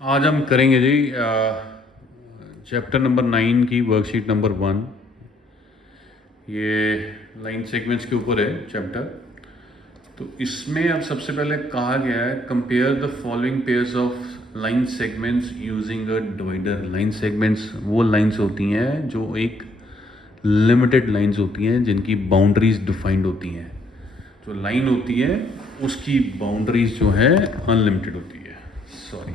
आज हम करेंगे जी चैप्टर नंबर 9 की वर्कशीट नंबर 1। ये लाइन सेगमेंट्स के ऊपर है चैप्टर। तो इसमें अब सबसे पहले कहा गया है compare the following pairs of line segments using a divider. Line segments वो लाइंस होती हैं जो एक लिमिटेड लाइंस होती हैं जिनकी बाउंड्रीज डिफाइंड होती हैं। जो लाइन होती है उसकी बाउंड्रीज जो है अनलिमिटेड होती है। Sorry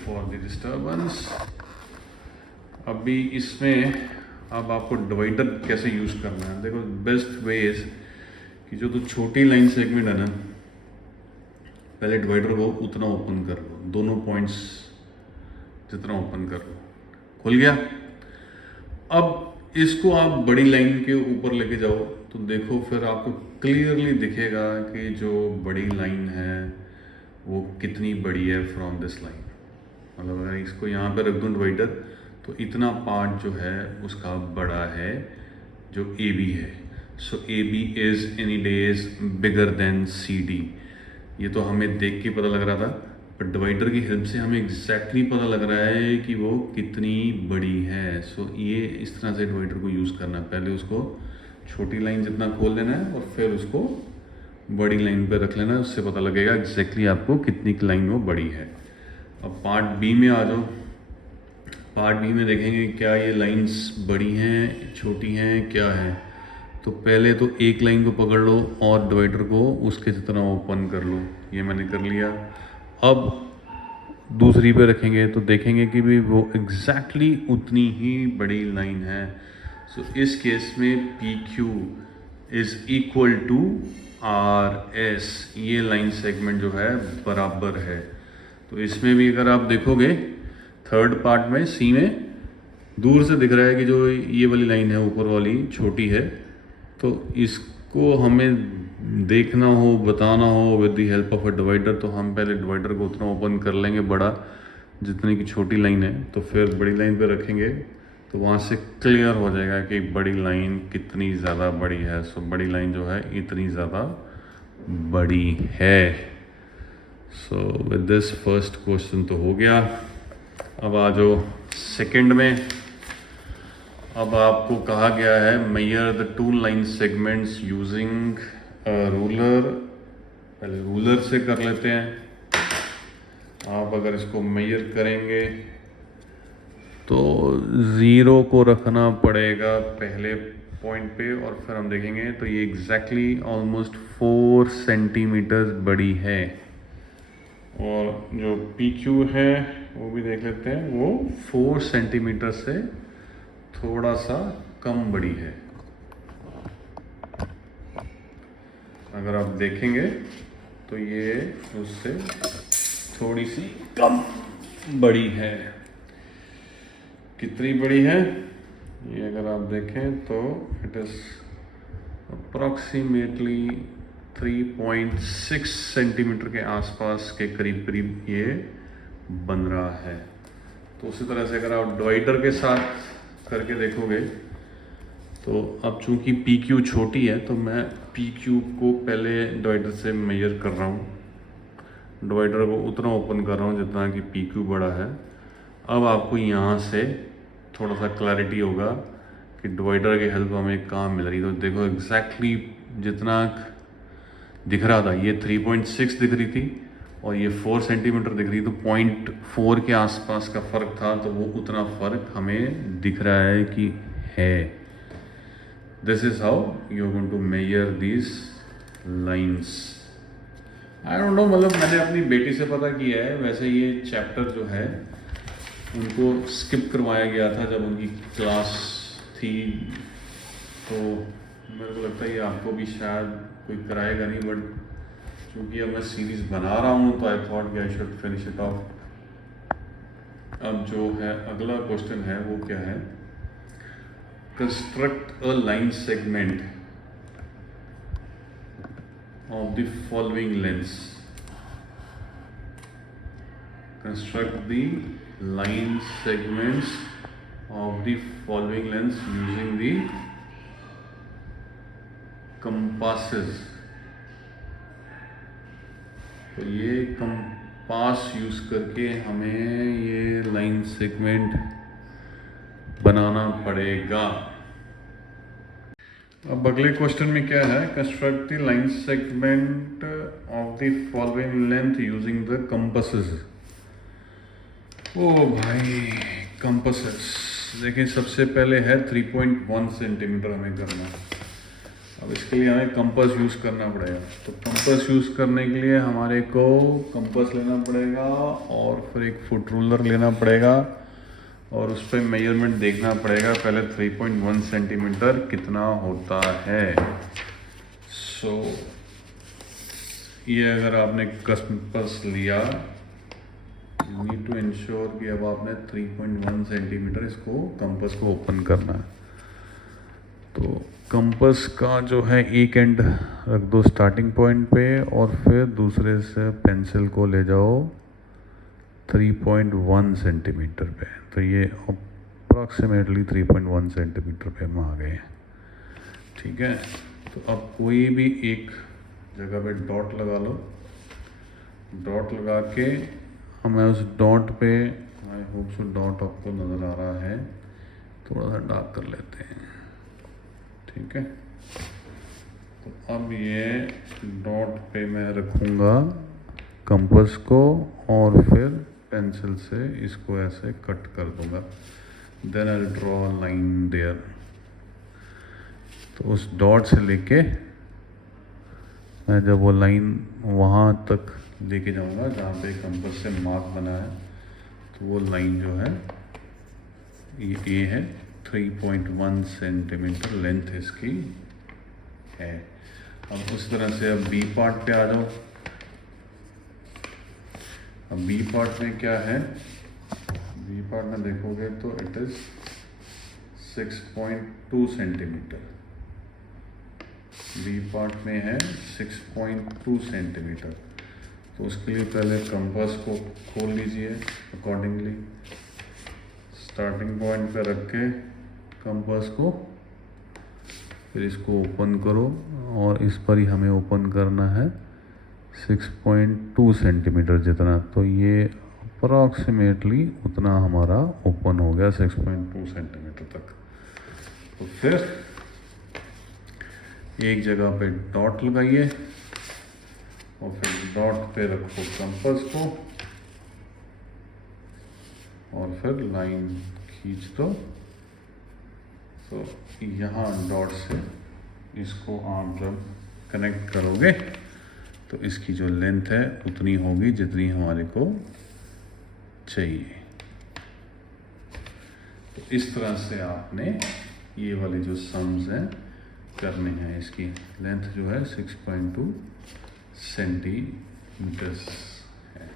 for the disturbance. अभी इसमें अब आपको डिवाइडर कैसे यूज़ करना है, देखो बेस्ट वे इज़ कि जो तो छोटी लाइन सेगमेंट है ना, पहले डिवाइडर को उतना ओपन कर लो, दोनों पॉइंट्स जितना ओपन कर लो, खुल गया। अब इसको आप बड़ी लाइन के ऊपर लेके जाओ तो देखो फिर आपको क्लियरली दिखेगा कि जो बड़ी लाइन है वो कितनी बड़ी है फ्रॉम दिस लाइन। मतलब अगर इसको यहाँ पर रख दूँ डिवाइडर तो इतना पार्ट जो है उसका बड़ा है जो ए बी है। So A B is any days bigger than C D. ये तो हमें देख के पता लग रहा था, पर डिवाइडर की हेल्प से हमें एग्जैक्टली पता लग रहा है कि वो कितनी बड़ी है। सो ये इस तरह से डिवाइडर को यूज़ करना है, पहले उसको छोटी लाइन जितना खोल लेना है और फिर उसको बड़ी लाइन पे रख लेना है, उससे पता लगेगा एग्जैक्टली आपको कितनी लाइन वो बड़ी है। अब पार्ट बी में आ जाओ। पार्ट बी में देखेंगे क्या ये लाइंस बड़ी हैं छोटी हैं क्या है। तो पहले तो एक लाइन को पकड़ लो और डिवाइडर को उसके जितना ओपन कर लो, ये मैंने कर लिया। अब दूसरी पे रखेंगे तो देखेंगे कि भी वो एग्जैक्टली उतनी ही बड़ी लाइन है। सो इस केस में P Q is equal to R S. ये लाइन सेगमेंट जो है बराबर है। तो इसमें भी अगर आप देखोगे थर्ड पार्ट में सी में दूर से दिख रहा है कि जो ये वाली लाइन है ऊपर वाली छोटी है, तो इसको हमें देखना हो बताना हो with the help of a divider तो हम पहले डिवाइडर को उतना ओपन कर लेंगे बड़ा जितनी की छोटी लाइन है, तो फिर बड़ी लाइन पे रखेंगे तो वहाँ से क्लियर हो जाएगा कि बड़ी लाइन कितनी ज़्यादा बड़ी है। सो बड़ी लाइन जो है इतनी ज़्यादा बड़ी है। So with this first question तो हो गया। अब आ जाओ सेकंड में। अब आपको कहा गया है measure the two line segments using ruler. पहले रूलर से कर लेते हैं। आप अगर इसको मेजर करेंगे तो ज़ीरो को रखना पड़ेगा पहले पॉइंट पे और फिर हम देखेंगे तो ये एग्जैक्टली ऑलमोस्ट 4 सेंटीमीटर बड़ी है। और जो पी क्यू है वो भी देख लेते हैं, वो 4 सेंटीमीटर से थोड़ा सा कम बड़ी है। अगर आप देखेंगे तो ये उससे थोड़ी सी कम बड़ी है। कितनी बड़ी है ये अगर आप देखें तो इट इज़ अप्रॉक्सीमेटली 3.6 सेंटीमीटर के आसपास के करीब करीब ये बन रहा है। तो उसी तरह से अगर आप डिवाइडर के साथ करके देखोगे तो अब चूंकि पी क्यू छोटी है तो मैं पी क्यू को पहले डिवाइडर से मेजर कर रहा हूँ, डिवाइडर को उतना ओपन कर रहा हूँ जितना कि पी क्यू बड़ा है। अब आपको यहाँ से थोड़ा सा क्लैरिटी होगा कि डिवाइडर की हेल्प हमें कहाँ मिल रही है। तो देखो एग्जैक्टली जितना दिख रहा था ये 3.6 दिख रही थी और ये 4 सेंटीमीटर दिख रही, तो 0.4 के आसपास का फ़र्क था, तो वो उतना फ़र्क हमें दिख रहा है कि है। This is how you are going to measure these lines. I don't know, मतलब मैंने अपनी बेटी से पता किया है। वैसे ये चैप्टर जो है उनको स्किप करवाया गया था जब उनकी क्लास थी, तो मेरे को लगता है ये आपको भी शायद कोई कराएगा नहीं, बट क्योंकि अब मैं सीरीज़ बना रहा हूँ तो I thought I should finish it of. अब जो है अगला क्वेश्चन है वो क्या है, construct a line segment of the following lengths. Construct the line segments of the following lengths using the compasses। तो ये कंपास यूज़ करके हमें लाइन सेगमेंट बनाना पड़ेगा। अब अगले क्वेश्चन में क्या है, construct the line segment of the following length using the compasses. ओ भाई कंपासेस, देखिए सबसे पहले है 3.1 सेंटीमीटर हमें करना है। अब इसके लिए हमें कंपास यूज़ करना पड़ेगा। तो कंपास यूज़ करने के लिए हमारे को कंपास लेना पड़ेगा और फिर एक फुट रूलर लेना पड़ेगा और उस पर मेजरमेंट देखना पड़ेगा पहले 3.1 सेंटीमीटर कितना होता है। सो ये अगर आपने कंपास लिया, यू नीड टू इंश्योर कि अब आपने 3.1 सेंटीमीटर इसको कंपास को ओपन करना है। तो कंपास का जो है एक एंड रख दो स्टार्टिंग पॉइंट पे और फिर दूसरे से पेंसिल को ले जाओ 3.1 सेंटीमीटर पे। तो ये अप्रॉक्सीमेटली 3.1 सेंटीमीटर पे हम आ गए। ठीक है, तो अब कोई भी एक जगह पे डॉट लगा लो। डॉट लगा के हमें उस डॉट पे, आई होप सो डॉट आपको नज़र आ रहा है, थोड़ा सा डार्क कर लेते हैं। ठीक है, तो अब ये डॉट पे मैं रखूँगा कंपास को और फिर पेंसिल से इसको ऐसे कट कर दूँगा। Then I draw line there. तो उस डॉट से लेके मैं जब वो लाइन वहाँ तक लेके जाऊँगा जहाँ पे कंपास से मार्क बना है, तो वो लाइन जो है ये है 3.1 सेंटीमीटर लेंथ इसकी है। अब उस तरह से अब बी पार्ट पे आ जाओ। अब बी पार्ट में क्या है, बी पार्ट में देखोगे तो it is 6.2 centimetre. B part में है 6.2 सेंटीमीटर। तो उसके लिए पहले कंपास को खोल लीजिए अकॉर्डिंगली। स्टार्टिंग पॉइंट पे रख के कंपास को फिर इसको ओपन करो और इस पर ही हमें ओपन करना है 6.2 सेंटीमीटर जितना। तो ये अप्रॉक्सीमेटली उतना हमारा ओपन हो गया 6.2 सेंटीमीटर तक। तो फिर एक जगह पे डॉट लगाइए और फिर डॉट पे रखो कंपास को और फिर लाइन खींच दो। तो यहाँ डॉट से इसको आप जब कनेक्ट करोगे तो इसकी जो लेंथ है उतनी होगी जितनी हमारे को चाहिए। तो इस तरह से आपने ये वाले जो सम्स हैं करने हैं। इसकी लेंथ जो है 6.2 सेंटीमीटर्स है।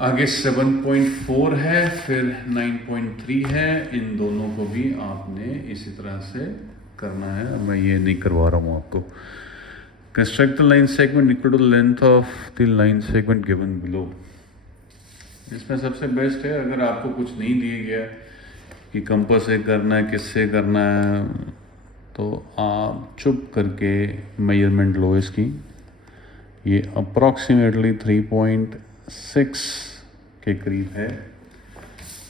आगे 7.4 है, फिर 9.3 है। इन दोनों को भी आपने इसी तरह से करना है। मैं ये नहीं करवा रहा हूँ आपको। Construct the line segment equal to length of the line segment given below. इसमें सबसे बेस्ट है, अगर आपको कुछ नहीं दिया गया कि कंपास से करना है, किससे करना है, तो आप चुप करके मेजरमेंट लो इसकी। ये अप्रॉक्सीमेटली 3.6 के करीब है।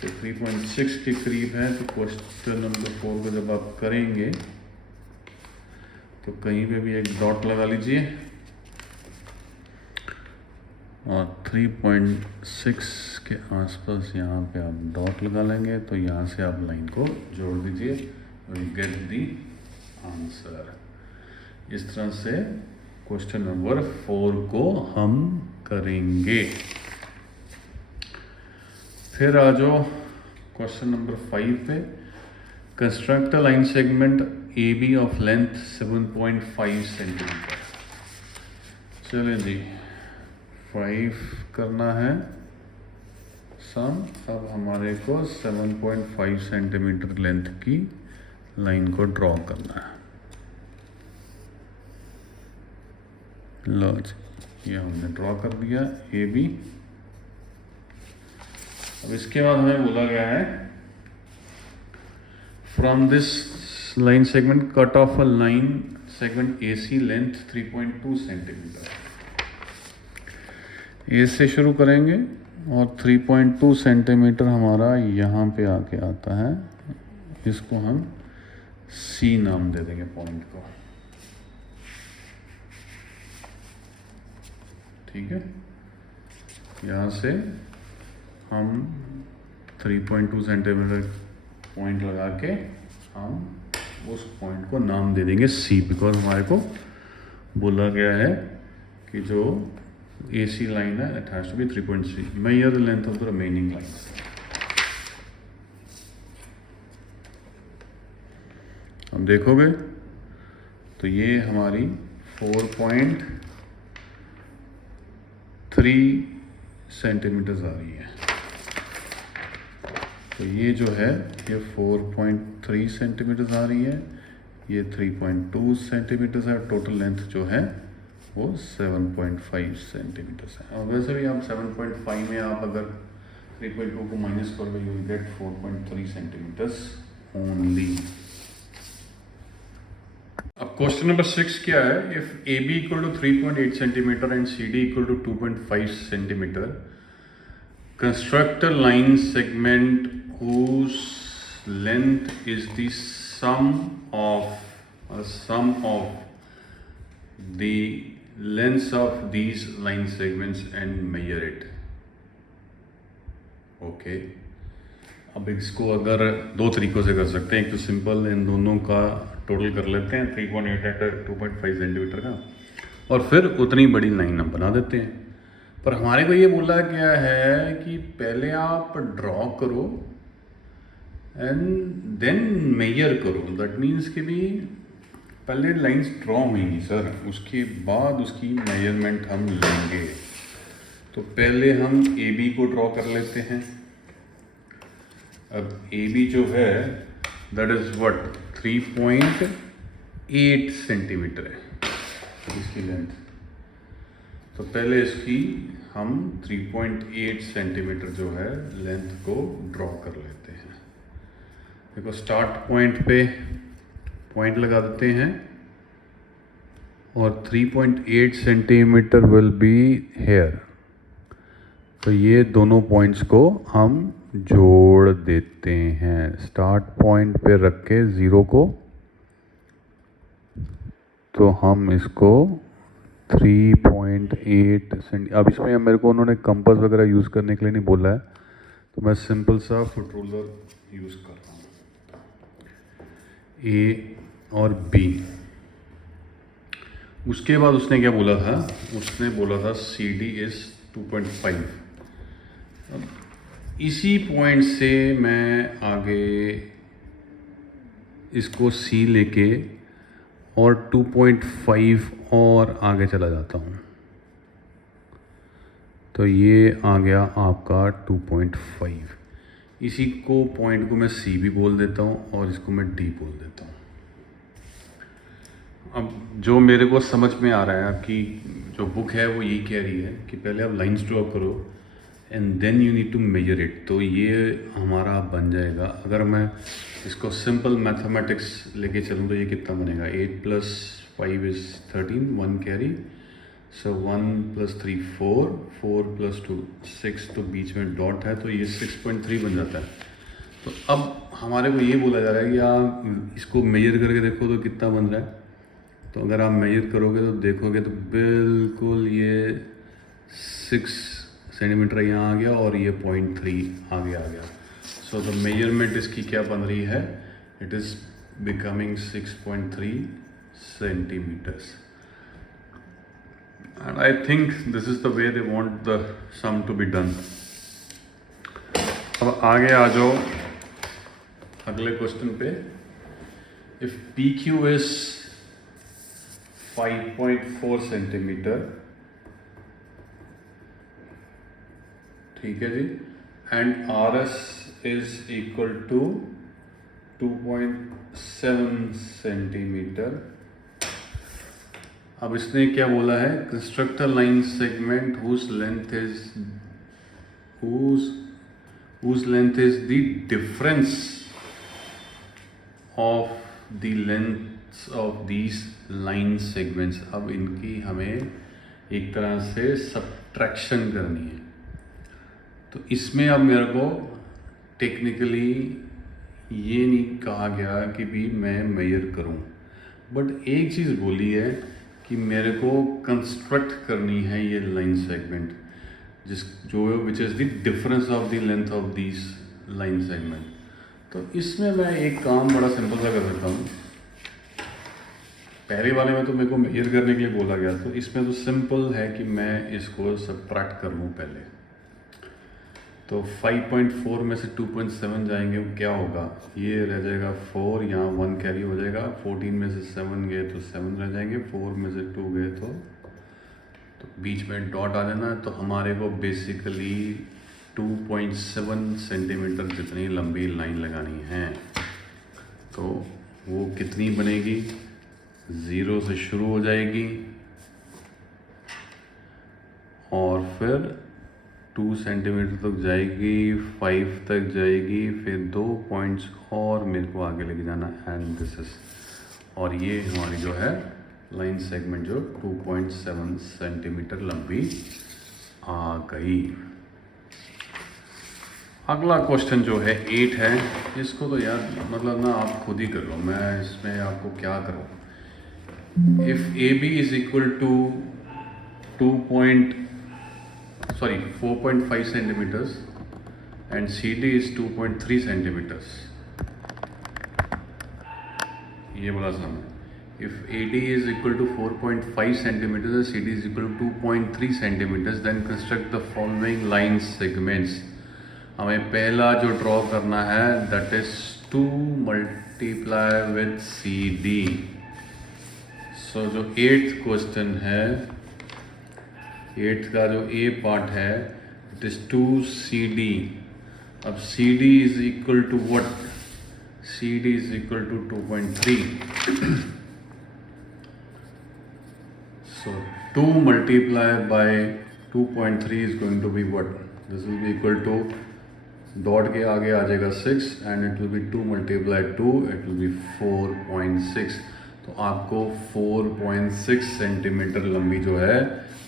तो 3.6 के करीब है। तो क्वेश्चन नंबर 4 को जब आप करेंगे तो कहीं पे भी एक डॉट लगा लीजिए और 3.6 के आसपास यहाँ पे आप डॉट लगा लेंगे। तो यहाँ से आप लाइन को जोड़ दीजिए और गेट दी आंसर। इस तरह से क्वेश्चन नंबर 4 को हम करेंगे। फिर आ जाओ क्वेश्चन नंबर 5 पे। Construct a line segment A B of length 7.5 centimetre. चलें जी, 5 करना है सम। अब हमारे को 7.5 सेंटीमीटर लेंथ की लाइन को ड्रॉ करना है। लो जी, ये हमने ड्रॉ कर दिया ए बी। अब इसके बाद हमें बोला गया है from this line segment cut off a line segment A C length 3.2 centimetre. A से शुरू करेंगे और 3.2 सेंटीमीटर हमारा यहाँ पे आके आता है। इसको हम सी नाम दे देंगे पॉइंट को, ठीक है। यहाँ से हम 3.2 सेंटीमीटर पॉइंट लगा के हम उस पॉइंट को नाम दे देंगे सी, बिकॉज हमारे को बोला गया है कि जो AC लाइन है it has to be 3.3 measure the length of the remaining line. हम देखोगे तो ये हमारी 4.3 सेंटीमीटर आ रही है। तो ये जो है ये 4.3 सेंटीमीटर आ रही है, ये 3.2 सेंटीमीटर है। टोटल लेंथ जो है वो 7.5 सेंटीमीटर है। और वैसे भी आप 7.5 में आप अगर 3.2 को माइनस करोगे you will get 4.3 centimetres only. अब क्वेश्चन नंबर 6 क्या है, if AB equal to 3.8 centimetre and CD equal to 2.5 centimetre, construct a line segment whose length is the sum of the lengths of these line segments and measure it. Okay. अब इसको अगर दो तरीक़ों से कर सकते हैं, एक तो सिंपल इन दोनों का टोटल कर लेते हैं 3.8 एंड 2.5 सेंटीमीटर का, और फिर उतनी बड़ी लाइन हम बना देते हैं। पर हमारे को ये बोला गया है कि पहले आप ड्रॉ करो एंड देन मेजर करो। दैट मीन्स कि भी पहले लाइंस ड्रॉ होंगी सर, उसके बाद उसकी मेजरमेंट हम लेंगे। तो पहले हम AB को ड्रॉ कर लेते हैं। अब AB जो है दैट इज़ व्हाट 3.8 सेंटीमीटर है इसकी लेंथ। तो पहले इसकी हम 3.8 सेंटीमीटर जो है लेंथ को ड्रॉ कर लेते हैं। देखो स्टार्ट पॉइंट पे पॉइंट लगा देते हैं और 3.8 सेंटीमीटर विल बी हेयर। तो ये दोनों पॉइंट्स को हम जोड़ देते हैं। स्टार्ट पॉइंट पे रख के 0 को, तो हम इसको 3.8 सेंटी। अब इसमें मेरे को उन्होंने कंपास वगैरह यूज़ करने के लिए नहीं बोला है, तो मैं सिंपल सा फुट रूलर यूज़ कर रहा हूँ। A और B। उसके बाद उसने क्या बोला था, उसने बोला था CD इज़ 2.5। अब इसी पॉइंट से मैं आगे इसको C लेके और 2.5 और आगे चला जाता हूँ। तो ये आ गया आपका 2.5। इसी को पॉइंट को मैं C भी बोल देता हूँ और इसको मैं D बोल देता हूँ। अब जो मेरे को समझ में आ रहा है, आपकी जो बुक है वो यही कह रही है कि पहले आप लाइंस ड्रॉ करो and then you need to measure it. तो ये हमारा बन जाएगा। अगर मैं इसको सिंपल मैथमेटिक्स लेके चलूँ तो ये कितना बनेगा, 8 + 5 इज़ 13, 1 कैरी, सो 1 + 3 4, 4 + 2 6, तो बीच में डॉट है तो ये 6.3 बन जाता है। तो अब हमारे को ये बोला जा रहा है कि आप इसको मेजर करके देखो तो कितना बन रहा है। तो अगर आप मेजर करोगे तो देखोगे तो बिल्कुल ये 6 सेंटीमीटर यहाँ आ गया और ये 0.3 आगे आ गया। सो द मेजरमेंट इसकी क्या बन रही है, it is becoming 6.3 centimetres. And I think this is the way they want the sum to be done. अब आगे आ जाओ अगले क्वेश्चन पे। इफ PQ इज़ 5.4 सेंटीमीटर, ठीक है जी, and RS is equal to 2.7 centimetre. अब इसने क्या बोला है, construct a line segment whose length is the difference of the lengths of these line segments. अब इनकी हमें एक तरह से सब्ट्रैक्शन करनी है। तो इसमें अब मेरे को टेक्निकली ये नहीं कहा गया कि भी मैं मेजर करूं, बट एक चीज़ बोली है कि मेरे को कंस्ट्रक्ट करनी है ये लाइन सेगमेंट, जिस जो which is the difference of the length of this line segment. तो इसमें मैं एक काम बड़ा सिंपल सा कर सकता हूँ। पहले वाले में तो मेरे को मेजर करने के लिए बोला गया, तो इसमें तो सिंपल है कि मैं इसको सब्ट्रैक्ट कर लूँ पहले। तो 5.4 में से 2.7 जाएंगे, क्या होगा, ये रह जाएगा 4, यहाँ 1 कैरी हो जाएगा। 14 में से 7 गए तो 7 रह जाएंगे, 4 में से 2 गए तो बीच में डॉट आ जाना। तो हमारे को बेसिकली 2.7 सेंटीमीटर जितनी लंबी लाइन लगानी है। तो वो कितनी बनेगी, 0 से शुरू हो जाएगी और फिर 2 सेंटीमीटर तक जाएगी, 5 तक जाएगी, फिर 2 पॉइंट्स और मेरे को आगे लेके जाना, एंड दिस इज, और ये हमारी जो है लाइन सेगमेंट जो 2.7 सेंटीमीटर लंबी आ गई। अगला क्वेश्चन जो है 8 है, इसको तो यार मतलब ना आप खुद ही कर लो, मैं इसमें आपको क्या करूँ। If A B is equal to 4.5 centimeters and CD is 2.3 centimeters. ये बोला सामने, if AD is equal to 4.5 centimeters and CD is equal to 2.3 centimeters, then construct the following line segments. हमें पहला जो ड्रॉ करना है that is 2 multiply with CD. So जो 8th question है, 8th का जो ए पार्ट है, इट इज 2CD। अब CD is equal to what, CD is equal to 2.3। So 2 multiplied by 2.3 is going to be what, this will be equal to, dot के आगे आ जाएगा 6 and it will be 2 multiplied 2, it will be 4.6। तो आपको 4.6 centimetre लंबी जो है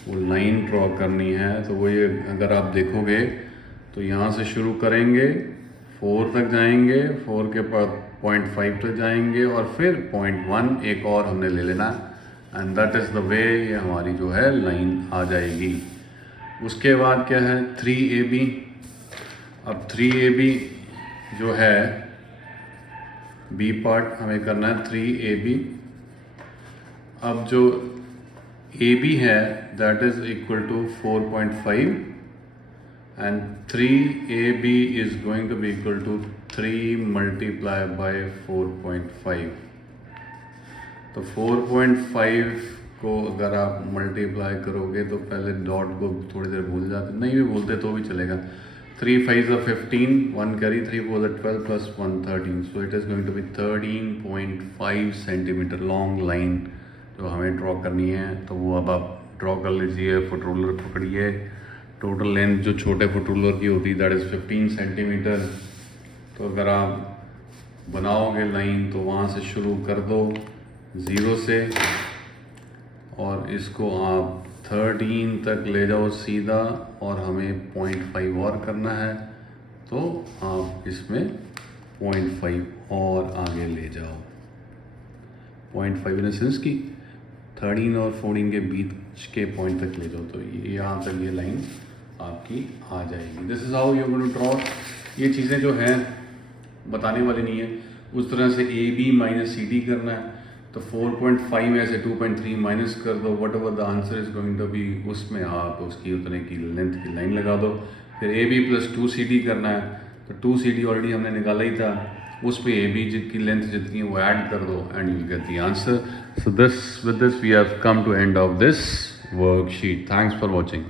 वो line draw करनी है। तो वो ये अगर आप देखोगे तो यहाँ से शुरू करेंगे, 4 तक जाएंगे, 4 के बाद 0.5 तक जाएंगे और फिर 0.1 एक और हमने ले लेना, एंड दैट इज़ द वे ये हमारी जो है लाइन आ जाएगी। उसके बाद क्या है 3AB। अब 3AB जो है बी पार्ट हमें करना है 3AB। अब जो AB है that is equal to 4.5 and 3AB is going to be equal to 3 multiplied by 4.5। तो 4.5 को अगर आप मल्टीप्लाई करोगे तो पहले डॉट को थोड़ी देर भूल जाते, नहीं भी भूलते तो भी चलेगा। 3 5 are 15, 1 carry, 3 4 are 12 plus 1 13, so it is going to be 13.5 centimetre long line जो हमें ड्रॉ करनी है। तो वो अब आप ड्रॉ कर लीजिए, फुट रूलर पकड़िए। टोटल लेंथ जो छोटे फुट रूलर की होती है दैट इज़ 15 सेंटीमीटर। तो अगर आप बनाओगे लाइन तो वहाँ से शुरू कर दो 0 से और इसको आप 13 तक ले जाओ सीधा, और हमें 0.5 और करना है तो आप इसमें 0.5 और आगे ले जाओ। 0.5 इन सेंस की 13 और 14 के बीच के पॉइंट तक ले जाओ, तो ये यहाँ तक ये लाइन आपकी आ जाएगी। This is how you going to draw. ये चीज़ें जो हैं बताने वाली नहीं है, उस तरह से AB माइनस CD करना है। तो 4.5 में से 2.3 माइनस कर दो, whatever the answer is going to be, उसमें आप उसकी उतने की लेंथ की लाइन लगा दो। फिर AB प्लस 2CD करना है, तो 2CD ऑलरेडी हमने निकाला ही था, उस पर AB की लेंथ जितनी है वो ऐड कर दो and you get the answer. So this with this we have come to end of this worksheet. Thanks for watching.